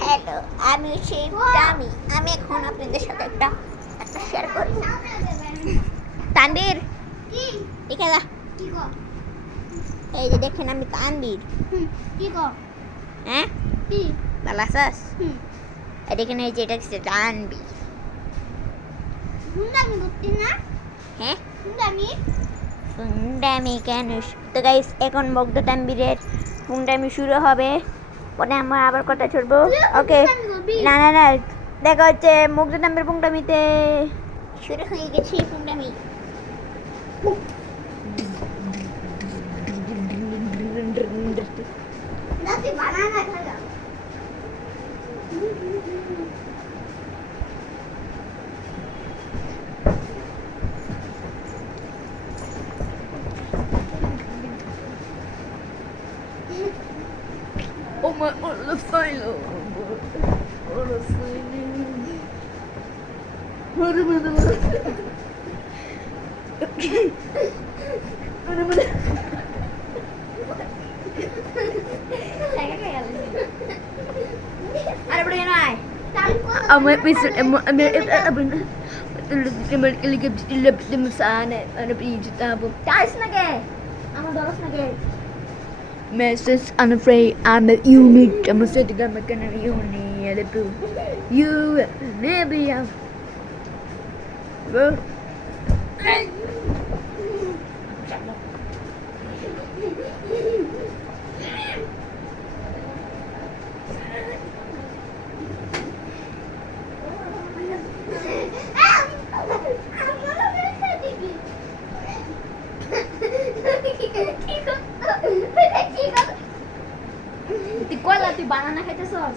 Hello, আমি সেই tummy. আমি এখন আপনাদের সাথে একটা শেয়ার করি। তানবীর ঠিক আছে, এই যে দেখেন আমি তানবীর। হ্যাঁ ভালো আছিস? দেখেন এই যে এটা হচ্ছে তানবীর। হ্যাঁ ফুন্ডামি কেন? তো গাইস এখন মুগ্ধ তানবীরের ফুন্ডামি শুরু হবে, পরে আমরা আবার কথা ছড়বো। ওকে, না না না, দেখা হচ্ছে মুগ্ধ তানবীর ফুন্ডামিতে। শুরু হয়ে গেছে ফুন্ডামি। Oh my, oh the silo. Oh the silo. Ada benda lain. Amat besar, amat apa? Lagi sana, ada pergi tahu. Guys lagi, amat dolas lagi. Message unafraid, I'm a unit. I'm a set to makan a unit. You never young. Igual a tu banana que te sos.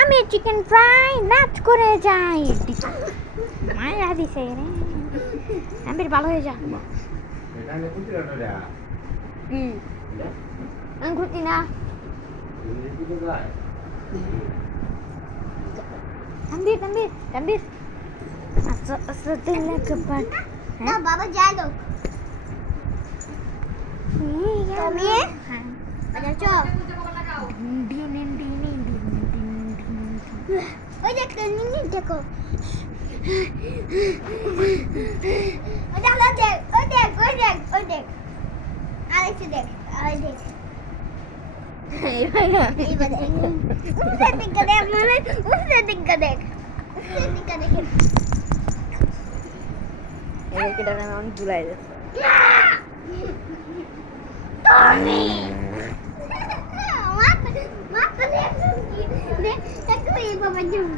আমি chicken fry নাচ করে যাই। মায়া দিছে রে, আমি ভালো হয়ে যা। আমি ঘুরতি না। তানবীর তানবীর তানবীর আচ্ছা আচ্ছা দিল কপাট। না বাবা যাই লোক তুমি হ্যাঁ আচ্ছা চল। ওই দেখ নিনি দেখো, ওই দেখ ওই দেখ ওই দেখ ওই দেখ আরেকটু দেখ ওই দেখ এইবার দেখ উঠে দিকে দেখ মানে উঠে দিকে দেখ উঠে দিকে দেখে এই কেডা না অন জুলাই যাচ্ছে টনি মাথা দেখ একটু এই বাবা জুম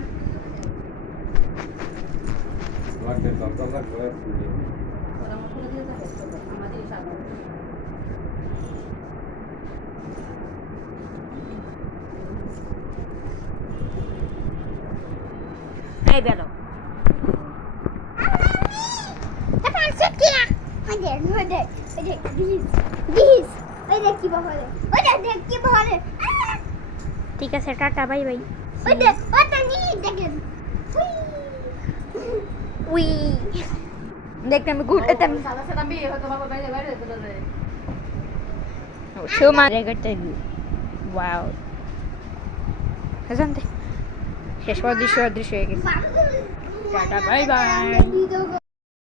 ওয়াটার কন্ট্রোলার করে শুনি ওরা মতো দিয়ে যাবে আমাদের সামনে এই বেলো আপনি সেটিয়া ওই দেখ দিস ওই দেখ কি বলে ওই দেখ কি বলে। ঠিক আছে টাটা বাই বাই। ওই দেখ ওটা নি দেখেন উই দেখতে আমি গুড এটা সাদা সাদা বি হয়তো বাবা বাইরে বাইরে চলে যায় ও শোমা রেগটে ওয়াও হাজানতে শেষ হওয়ার দৃশ্য হয়ে গেছে টাটা বাই বাই।